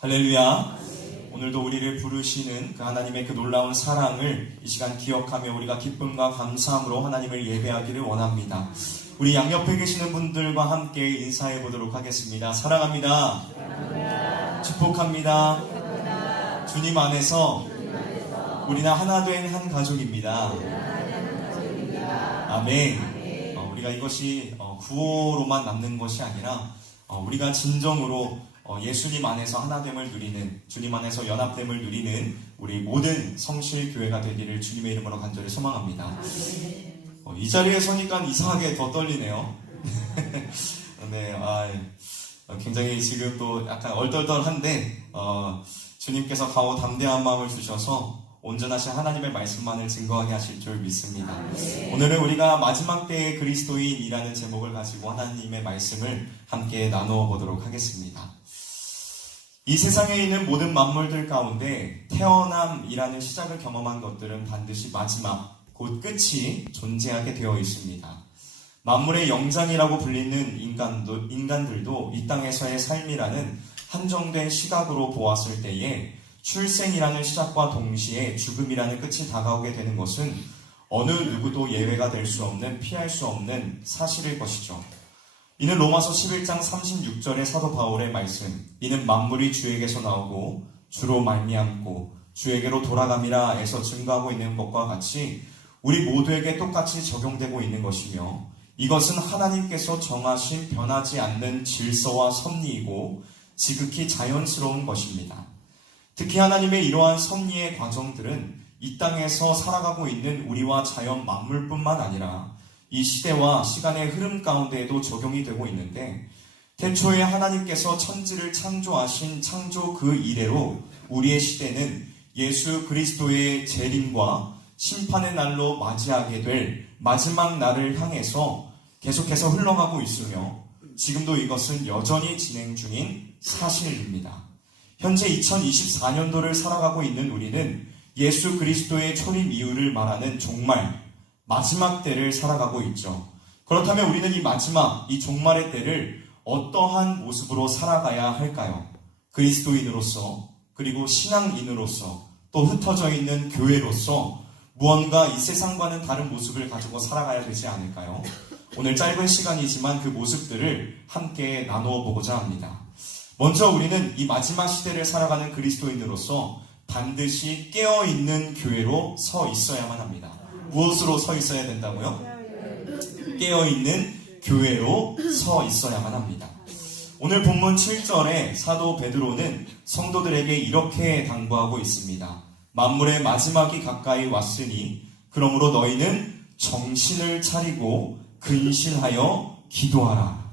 할렐루야. 오늘도 우리를 부르시는 그 하나님의 그 놀라운 사랑을 이 시간 기억하며 우리가 기쁨과 감사함으로 하나님을 예배하기를 원합니다. 우리 양옆에 계시는 분들과 함께 인사해 보도록 하겠습니다. 사랑합니다. 축복합니다. 주님 안에서 우리는 하나 된 한 가족입니다. 아멘. 우리가 이것이 구호로만 남는 것이 아니라 우리가 진정으로 예수님 안에서 하나됨을 누리는, 주님 안에서 연합됨을 누리는 우리 모든 성실교회가 되기를 주님의 이름으로 간절히 소망합니다. 이 자리에 서니까 이상하게 더 떨리네요. 네, 굉장히 지금 또 약간 얼떨떨한데 주님께서 가오 담대한 마음을 주셔서 온전하신 하나님의 말씀만을 증거하게 하실 줄 믿습니다. 오늘은 우리가 마지막 때의 그리스도인이라는 제목을 가지고 하나님의 말씀을 함께 나누어 보도록 하겠습니다. 이 세상에 있는 모든 만물들 가운데 태어남이라는 시작을 경험한 것들은 반드시 마지막, 곧 끝이 존재하게 되어 있습니다. 만물의 영장이라고 불리는 인간들도 이 땅에서의 삶이라는 한정된 시각으로 보았을 때에 출생이라는 시작과 동시에 죽음이라는 끝이 다가오게 되는 것은 어느 누구도 예외가 될 수 없는, 피할 수 없는 사실일 것이죠. 이는 로마서 11장 36절의 사도 바울의 말씀, 이는 만물이 주에게서 나오고 주로 말미암고 주에게로 돌아감이라 에서 증거하고 있는 것과 같이 우리 모두에게 똑같이 적용되고 있는 것이며, 이것은 하나님께서 정하신 변하지 않는 질서와 섭리이고 지극히 자연스러운 것입니다. 특히 하나님의 이러한 섭리의 과정들은 이 땅에서 살아가고 있는 우리와 자연 만물뿐만 아니라 이 시대와 시간의 흐름 가운데에도 적용이 되고 있는데, 태초에 하나님께서 천지를 창조하신 창조 그 이래로 우리의 시대는 예수 그리스도의 재림과 심판의 날로 맞이하게 될 마지막 날을 향해서 계속해서 흘러가고 있으며, 지금도 이것은 여전히 진행 중인 사실입니다. 현재 2024년도를 살아가고 있는 우리는 예수 그리스도의 초림 이후를 말하는 종말, 마지막 때를 살아가고 있죠. 그렇다면 우리는 이 마지막, 이 종말의 때를 어떠한 모습으로 살아가야 할까요? 그리스도인으로서, 그리고 신앙인으로서, 또 흩어져 있는 교회로서 무언가 이 세상과는 다른 모습을 가지고 살아가야 되지 않을까요? 오늘 짧은 시간이지만 그 모습들을 함께 나누어 보고자 합니다. 먼저 우리는 이 마지막 시대를 살아가는 그리스도인으로서 반드시 깨어있는 교회로 서 있어야만 합니다. 무엇으로 서 있어야 된다고요? 깨어있는 교회로 서 있어야만 합니다. 오늘 본문 7절에 사도 베드로는 성도들에게 이렇게 당부하고 있습니다. 만물의 마지막이 가까이 왔으니 그러므로 너희는 정신을 차리고 근신하여 기도하라.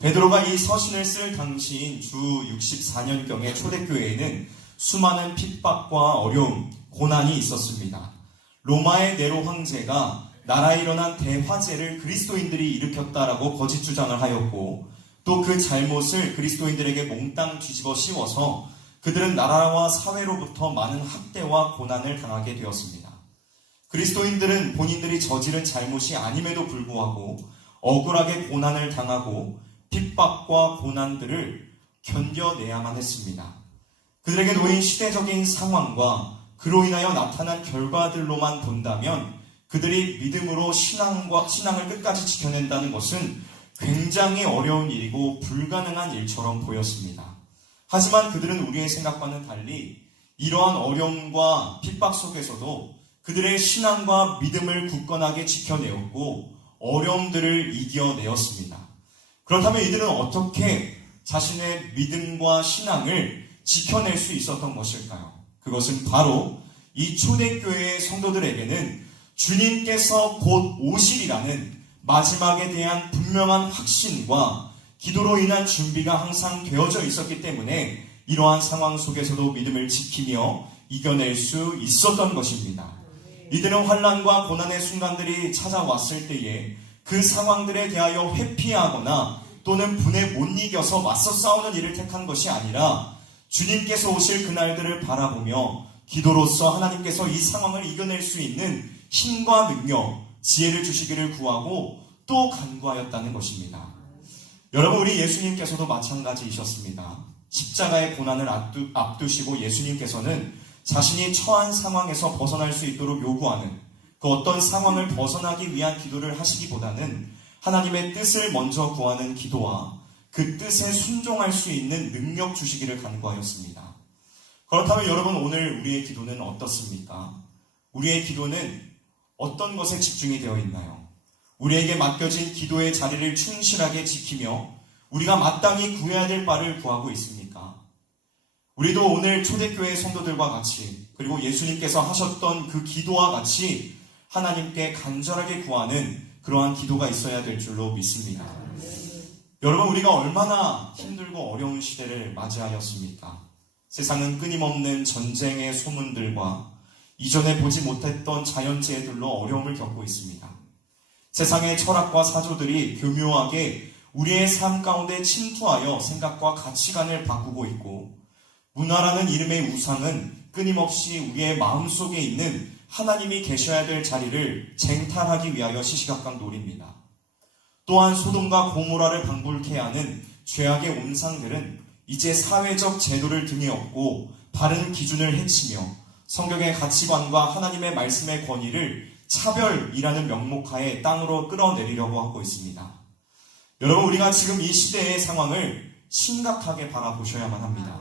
베드로가 이 서신을 쓸 당시인 주 64년경의 초대교회에는 수많은 핍박과 어려움, 고난이 있었습니다. 로마의 네로 황제가 나라에 일어난 대화재를 그리스도인들이 일으켰다라고 거짓 주장을 하였고, 또 그 잘못을 그리스도인들에게 몽땅 뒤집어 씌워서 그들은 나라와 사회로부터 많은 학대와 고난을 당하게 되었습니다. 그리스도인들은 본인들이 저지른 잘못이 아님에도 불구하고 억울하게 고난을 당하고 핍박과 고난들을 견뎌내야만 했습니다. 그들에게 놓인 시대적인 상황과 그로 인하여 나타난 결과들로만 본다면 그들이 믿음으로 신앙을 끝까지 지켜낸다는 것은 굉장히 어려운 일이고 불가능한 일처럼 보였습니다. 하지만 그들은 우리의 생각과는 달리 이러한 어려움과 핍박 속에서도 그들의 신앙과 믿음을 굳건하게 지켜내었고 어려움들을 이겨내었습니다. 그렇다면 이들은 어떻게 자신의 믿음과 신앙을 지켜낼 수 있었던 것일까요? 그것은 바로 이 초대교회의 성도들에게는 주님께서 곧 오시리라는 마지막에 대한 분명한 확신과 기도로 인한 준비가 항상 되어져 있었기 때문에 이러한 상황 속에서도 믿음을 지키며 이겨낼 수 있었던 것입니다. 이들은 환난과 고난의 순간들이 찾아왔을 때에 그 상황들에 대하여 회피하거나 또는 분에 못 이겨서 맞서 싸우는 일을 택한 것이 아니라 주님께서 오실 그날들을 바라보며 기도로서 하나님께서 이 상황을 이겨낼 수 있는 힘과 능력, 지혜를 주시기를 구하고 또 간구하였다는 것입니다. 여러분, 우리 예수님께서도 마찬가지이셨습니다. 십자가의 고난을 앞두시고 예수님께서는 자신이 처한 상황에서 벗어날 수 있도록 요구하는 그 어떤 상황을 벗어나기 위한 기도를 하시기보다는 하나님의 뜻을 먼저 구하는 기도와 그 뜻에 순종할 수 있는 능력 주시기를 간구하였습니다. 그렇다면 여러분, 오늘 우리의 기도는 어떻습니까? 우리의 기도는 어떤 것에 집중이 되어 있나요? 우리에게 맡겨진 기도의 자리를 충실하게 지키며 우리가 마땅히 구해야 될 바를 구하고 있습니까? 우리도 오늘 초대교회 성도들과 같이, 그리고 예수님께서 하셨던 그 기도와 같이 하나님께 간절하게 구하는 그러한 기도가 있어야 될 줄로 믿습니다. 여러분, 우리가 얼마나 힘들고 어려운 시대를 맞이하였습니까? 세상은 끊임없는 전쟁의 소문들과 이전에 보지 못했던 자연재해들로 어려움을 겪고 있습니다. 세상의 철학과 사조들이 교묘하게 우리의 삶 가운데 침투하여 생각과 가치관을 바꾸고 있고, 문화라는 이름의 우상은 끊임없이 우리의 마음속에 있는 하나님이 계셔야 될 자리를 쟁탈하기 위하여 시시각각 노립니다. 또한 소돔과 고모라를 방불케 하는 죄악의 온상들은 이제 사회적 제도를 등에 업고 바른 기준을 해치며 성경의 가치관과 하나님의 말씀의 권위를 차별이라는 명목하에 땅으로 끌어내리려고 하고 있습니다. 여러분, 우리가 지금 이 시대의 상황을 심각하게 바라보셔야만 합니다.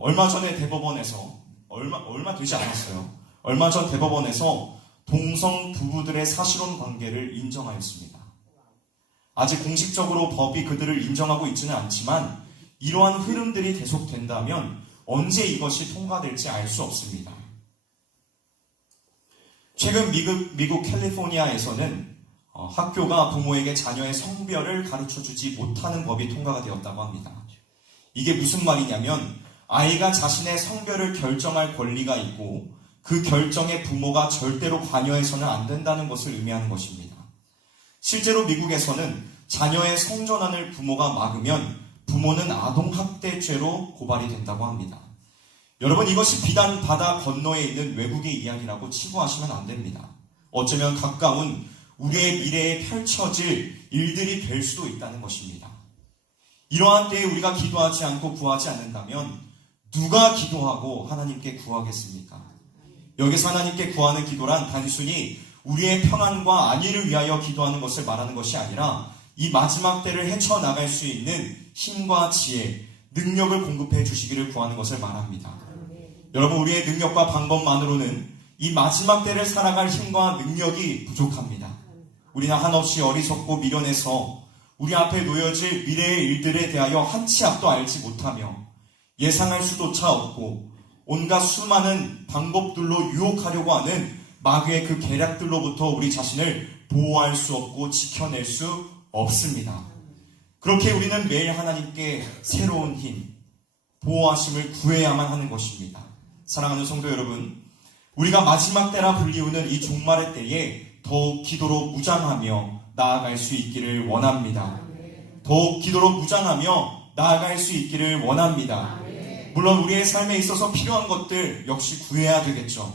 얼마 전에 대법원에서 얼마 되지 않았어요. 얼마 전 대법원에서 동성 부부들의 사실혼 관계를 인정하였습니다. 아직 공식적으로 법이 그들을 인정하고 있지는 않지만 이러한 흐름들이 계속된다면 언제 이것이 통과될지 알 수 없습니다. 최근 미국 캘리포니아에서는 학교가 부모에게 자녀의 성별을 가르쳐주지 못하는 법이 통과가 되었다고 합니다. 이게 무슨 말이냐면 아이가 자신의 성별을 결정할 권리가 있고 그 결정에 부모가 절대로 관여해서는 안 된다는 것을 의미하는 것입니다. 실제로 미국에서는 자녀의 성전환을 부모가 막으면 부모는 아동학대죄로 고발이 된다고 합니다. 여러분, 이것이 비단 바다 건너에 있는 외국의 이야기라고 치부하시면 안 됩니다. 어쩌면 가까운 우리의 미래에 펼쳐질 일들이 될 수도 있다는 것입니다. 이러한 때에 우리가 기도하지 않고 구하지 않는다면 누가 기도하고 하나님께 구하겠습니까? 여기서 하나님께 구하는 기도란 단순히 우리의 평안과 안위를 위하여 기도하는 것을 말하는 것이 아니라 이 마지막 때를 헤쳐나갈 수 있는 힘과 지혜, 능력을 공급해 주시기를 구하는 것을 말합니다. 여러분, 우리의 능력과 방법만으로는 이 마지막 때를 살아갈 힘과 능력이 부족합니다. 우리는 한없이 어리석고 미련해서 우리 앞에 놓여질 미래의 일들에 대하여 한치 앞도 알지 못하며 예상할 수조차 없고 온갖 수많은 방법들로 유혹하려고 하는 마귀의 그 계략들로부터 우리 자신을 보호할 수 없고 지켜낼 수 없습니다. 그렇게 우리는 매일 하나님께 새로운 힘, 보호하심을 구해야만 하는 것입니다. 사랑하는 성도 여러분, 우리가 마지막 때라 불리우는 이 종말의 때에 더욱 기도로 무장하며 나아갈 수 있기를 원합니다. 더욱 기도로 무장하며 나아갈 수 있기를 원합니다. 물론 우리의 삶에 있어서 필요한 것들 역시 구해야 되겠죠.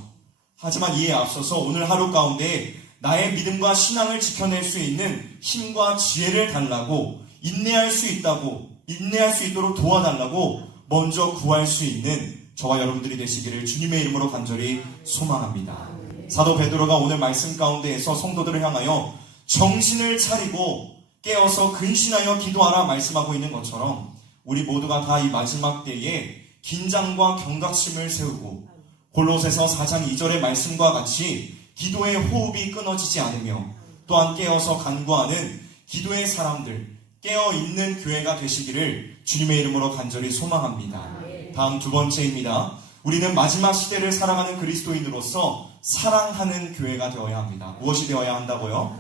하지만 이에 앞서서 오늘 하루 가운데 나의 믿음과 신앙을 지켜낼 수 있는 힘과 지혜를 달라고, 인내할 수 있도록 도와달라고 먼저 구할 수 있는 저와 여러분들이 되시기를 주님의 이름으로 간절히 소망합니다. 사도 베드로가 오늘 말씀 가운데에서 성도들을 향하여 정신을 차리고 깨어서 근신하여 기도하라 말씀하고 있는 것처럼 우리 모두가 다 이 마지막 때에 긴장과 경각심을 세우고 골로새서 4장 2절의 말씀과 같이 기도의 호흡이 끊어지지 않으며 또한 깨어서 간구하는 기도의 사람들, 깨어있는 교회가 되시기를 주님의 이름으로 간절히 소망합니다. 다음 두 번째입니다. 우리는 마지막 시대를 살아가는 그리스도인으로서 사랑하는 교회가 되어야 합니다. 무엇이 되어야 한다고요?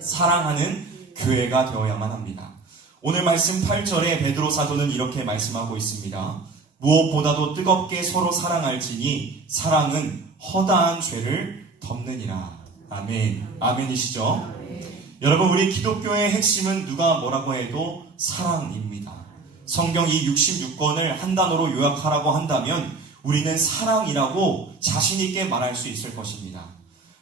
사랑하는 교회가 되어야만 합니다. 오늘 말씀 8절에 베드로 사도는 이렇게 말씀하고 있습니다. 무엇보다도 뜨겁게 서로 사랑할지니 사랑은 허다한 죄를 덮느니라. 아멘. 아멘이시죠? 여러분, 우리 기독교의 핵심은 누가 뭐라고 해도 사랑입니다. 성경 이 66권을 한 단어로 요약하라고 한다면 우리는 사랑이라고 자신있게 말할 수 있을 것입니다.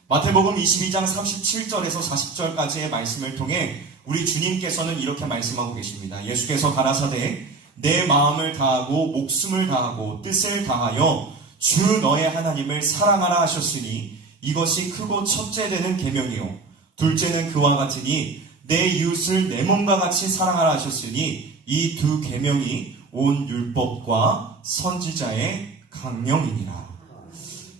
마태복음 22장 37절에서 40절까지의 말씀을 통해 우리 주님께서는 이렇게 말씀하고 계십니다. 예수께서 가라사대 내 마음을 다하고 목숨을 다하고 뜻을 다하여 주 너의 하나님을 사랑하라 하셨으니 이것이 크고 첫째 되는 계명이요 둘째는 그와 같으니 내 이웃을 내 몸과 같이 사랑하라 하셨으니 이 두 계명이 온 율법과 선지자의 강령이니라.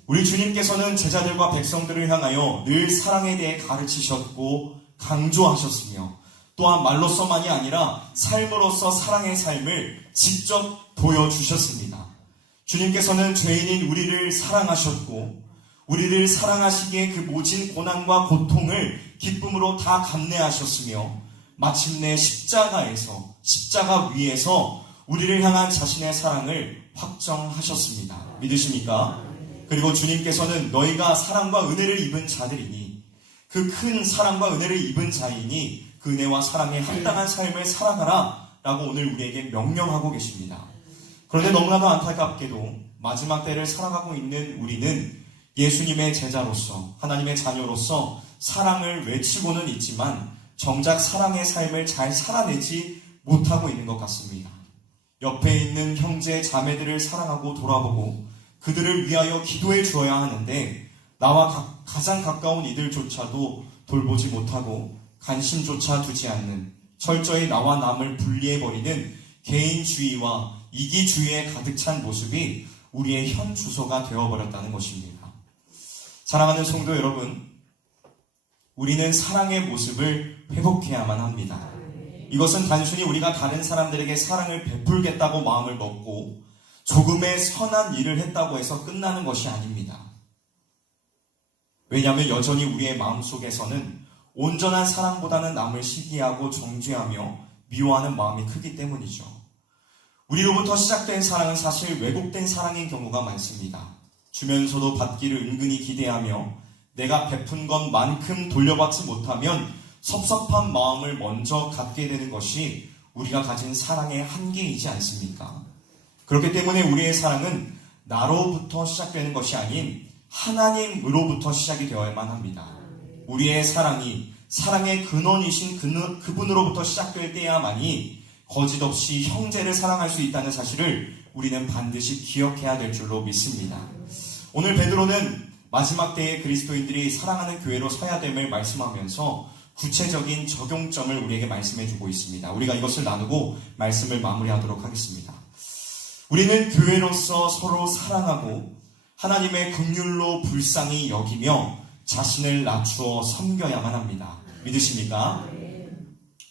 우리 주님께서는 제자들과 백성들을 향하여 늘 사랑에 대해 가르치셨고 강조하셨으며 또한 말로서만이 아니라 삶으로서 사랑의 삶을 직접 보여주셨습니다. 주님께서는 죄인인 우리를 사랑하셨고 우리를 사랑하시기에 그 모진 고난과 고통을 기쁨으로 다 감내하셨으며 마침내 십자가 위에서 우리를 향한 자신의 사랑을 확정하셨습니다. 믿으십니까? 그리고 주님께서는 너희가 사랑과 은혜를 입은 자들이니 그 큰 사랑과 은혜를 입은 자이니 그 은혜와 사랑에 합당한 삶을 살아가라 라고 오늘 우리에게 명령하고 계십니다. 그런데 너무나도 안타깝게도 마지막 때를 살아가고 있는 우리는 예수님의 제자로서 하나님의 자녀로서 사랑을 외치고는 있지만 정작 사랑의 삶을 잘 살아내지 못하고 있는 것 같습니다. 옆에 있는 형제 자매들을 사랑하고 돌아보고 그들을 위하여 기도해 주어야 하는데 나와 가장 가까운 이들조차도 돌보지 못하고 관심조차 두지 않는 철저히 나와 남을 분리해버리는 개인주의와 이기주의에 가득 찬 모습이 우리의 현 주소가 되어버렸다는 것입니다. 사랑하는 성도 여러분, 우리는 사랑의 모습을 회복해야만 합니다. 이것은 단순히 우리가 다른 사람들에게 사랑을 베풀겠다고 마음을 먹고 조금의 선한 일을 했다고 해서 끝나는 것이 아닙니다. 왜냐하면 여전히 우리의 마음속에서는 온전한 사랑보다는 남을 시기하고 정죄하며 미워하는 마음이 크기 때문이죠. 우리로부터 시작된 사랑은 사실 왜곡된 사랑인 경우가 많습니다. 주면서도 받기를 은근히 기대하며 내가 베푼 것만큼 돌려받지 못하면 섭섭한 마음을 먼저 갖게 되는 것이 우리가 가진 사랑의 한계이지 않습니까? 그렇기 때문에 우리의 사랑은 나로부터 시작되는 것이 아닌 하나님으로부터 시작이 되어야만 합니다. 우리의 사랑이 사랑의 근원이신 그분으로부터 시작될 때야만이 거짓없이 형제를 사랑할 수 있다는 사실을 우리는 반드시 기억해야 될 줄로 믿습니다. 오늘 베드로는 마지막 때에 그리스도인들이 사랑하는 교회로 서야 됨을 말씀하면서 구체적인 적용점을 우리에게 말씀해주고 있습니다. 우리가 이것을 나누고 말씀을 마무리하도록 하겠습니다. 우리는 교회로서 서로 사랑하고 하나님의 긍휼로 불쌍히 여기며 자신을 낮추어 섬겨야만 합니다. 믿으십니까?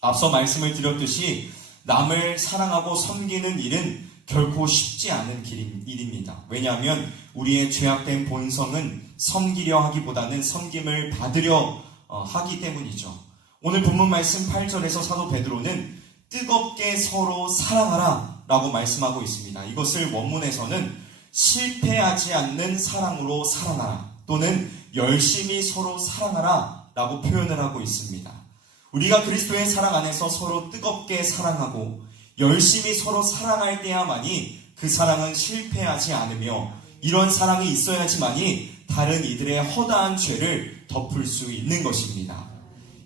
앞서 말씀을 드렸듯이 남을 사랑하고 섬기는 일은 결코 쉽지 않은 일입니다. 왜냐하면 우리의 죄악된 본성은 섬기려 하기보다는 섬김을 받으려 하기 때문이죠. 오늘 본문 말씀 8절에서 사도 베드로는 뜨겁게 서로 사랑하라 라고 말씀하고 있습니다. 이것을 원문에서는 실패하지 않는 사랑으로 사랑하라 또는 열심히 서로 사랑하라 라고 표현을 하고 있습니다. 우리가 그리스도의 사랑 안에서 서로 뜨겁게 사랑하고 열심히 서로 사랑할 때야만이 그 사랑은 실패하지 않으며 이런 사랑이 있어야지만이 다른 이들의 허다한 죄를 덮을 수 있는 것입니다.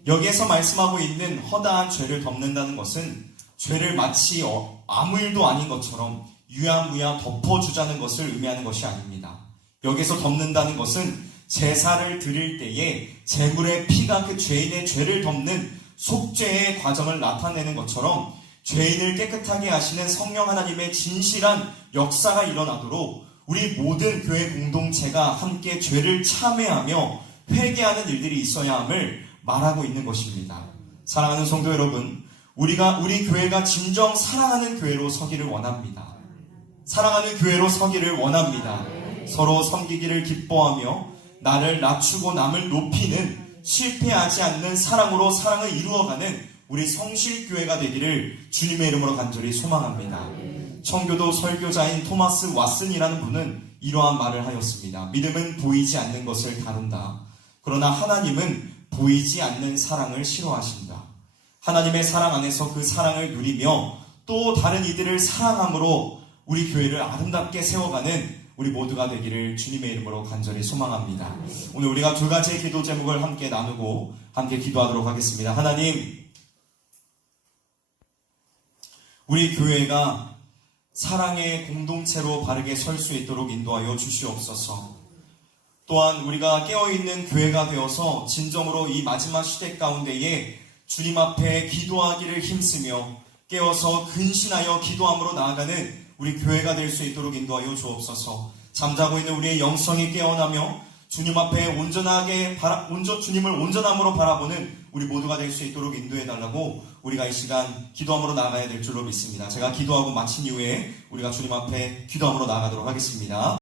여기에서 말씀하고 있는 허다한 죄를 덮는다는 것은 죄를 마치 아무 일도 아닌 것처럼 유야무야 덮어주자는 것을 의미하는 것이 아닙니다. 여기서 덮는다는 것은 제사를 드릴 때에 제물의 피가 그 죄인의 죄를 덮는 속죄의 과정을 나타내는 것처럼 죄인을 깨끗하게 하시는 성령 하나님의 진실한 역사가 일어나도록 우리 모든 교회 공동체가 함께 죄를 참회하며 회개하는 일들이 있어야 함을 말하고 있는 것입니다. 사랑하는 성도 여러분, 우리 교회가 진정 사랑하는 교회로 서기를 원합니다. 사랑하는 교회로 서기를 원합니다. 서로 섬기기를 기뻐하며 나를 낮추고 남을 높이는 실패하지 않는 사랑으로 사랑을 이루어가는 우리 성실교회가 되기를 주님의 이름으로 간절히 소망합니다. 청교도 설교자인 토마스 왓슨이라는 분은 이러한 말을 하였습니다. 믿음은 보이지 않는 것을 다룬다. 그러나 하나님은 보이지 않는 사랑을 싫어하신다. 하나님의 사랑 안에서 그 사랑을 누리며 또 다른 이들을 사랑함으로 우리 교회를 아름답게 세워가는 우리 모두가 되기를 주님의 이름으로 간절히 소망합니다. 오늘 우리가 두 가지의 기도 제목을 함께 나누고 함께 기도하도록 하겠습니다. 하나님, 우리 교회가 사랑의 공동체로 바르게 설 수 있도록 인도하여 주시옵소서. 또한 우리가 깨어있는 교회가 되어서 진정으로 이 마지막 시대 가운데에 주님 앞에 기도하기를 힘쓰며 깨어서 근신하여 기도함으로 나아가는 우리 교회가 될 수 있도록 인도하여 주옵소서. 잠자고 있는 우리의 영성이 깨어나며 주님 앞에 주님을 온전함으로 바라보는 우리 모두가 될 수 있도록 인도해달라고 우리가 이 시간 기도함으로 나아가야 될 줄로 믿습니다. 제가 기도하고 마친 이후에 우리가 주님 앞에 기도함으로 나아가도록 하겠습니다.